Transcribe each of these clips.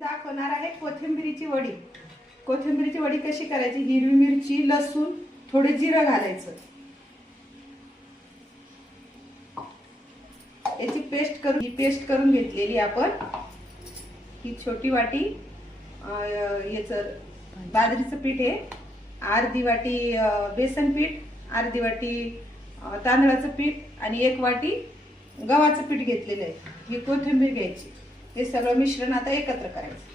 दाखवणार आहे कोथिंबीरीची वडी। कोथिंबीरीची वडी कशी करायची? हिरवी मिरची, लसूण, थोडे जिरं घालायचं। याची पेस्ट करून घेतलेली आपण। ही छोटी वाटी याचं बाजरीचं पीठ आहे, अर्धी वाटी बेसन पीठ, अर्धी वाटी तांदळाचं पीठ आणि 1 वाटी गव्हाचं पीठ घेतलेलं आहे। ही कोथिंबीर घ्यायची। हे सगळं मिश्रण आता एकत्र करायचं।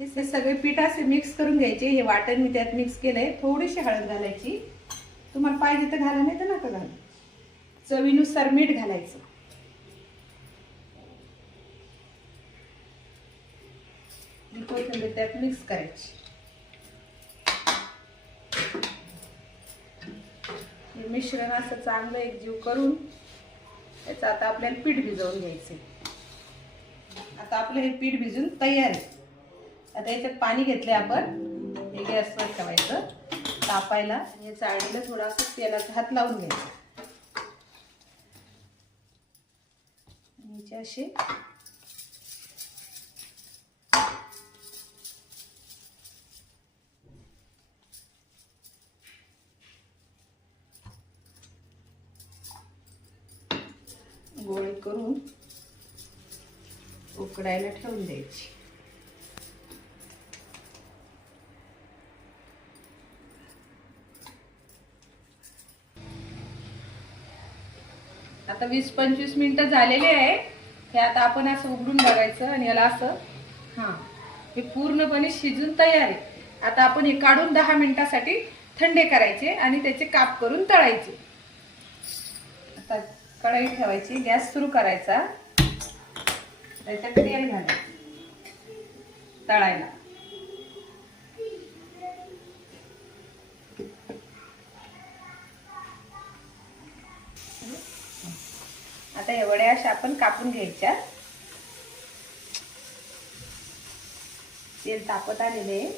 हे सगळे पीठ असे मिक्स करून घ्यायचे। हे वाटण मी त्यात मिक्स केलंय। थोडीशी हळद घालायची, तुम्हाला पाहिजे तर घाला, नाही तर नका घालू। चवीनुसार मीठ घालायचं। ही कोथिंबीर त्यात मिक्स करायची। हे मिश्रण असं चांगलं एकजीव करून त्याचं आता आपल्याला पीठ भिजवून घ्यायचं। आता आपलं हे पीठ भिजून तयार आहे। आता याच्यात पाणी घेतले आपण। हे गॅसवर ठेवायचं तापायला आणि चाळणीला थोडासा तेलाचा हात लावून घ्यायचा। याचे असे गोळे करून उकडायला ठेवून द्यायची। आता 20-25 मिनिटं झालेले आहे। हे आता आपण असं उघडून बघायचं आणि याला असं हे पूर्णपणे शिजून तयार आहे। आता आपण हे काढून 10 मिनिटांसाठी थंडे करायचे आणि त्याचे काप करून तळायचे। आता कढई ठेवायची, गॅस सुरू करायचा, त्याच्यात तेल घालायचं तळायला। आता या वड्या अशा आपण कापून घ्यायच्या। तेल तापत आलेले आहे।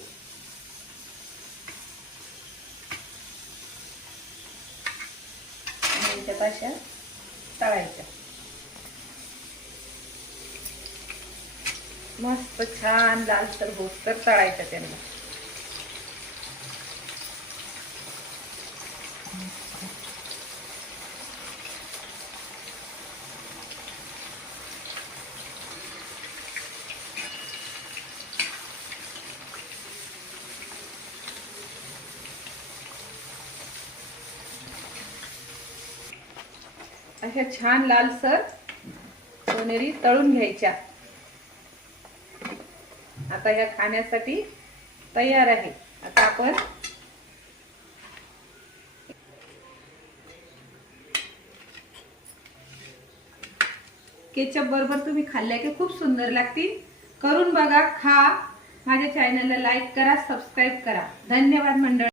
आणि त्यात अशा तळायच्या। मस्त छान लालसर होतकर तळायच्या त्यांना। अशा छान लालसर सोनेरी तळून घ्यायच्या। आता ह्या खाण्यासाठी तयार आहे। आता आपण केचप बरोबर तुम्ही खाल्ल्या की खूप सुंदर लागतील। करून बघा, खा। माझ्या चॅनलला लाईक करा, सबस्क्राईब करा। धन्यवाद मंडळी।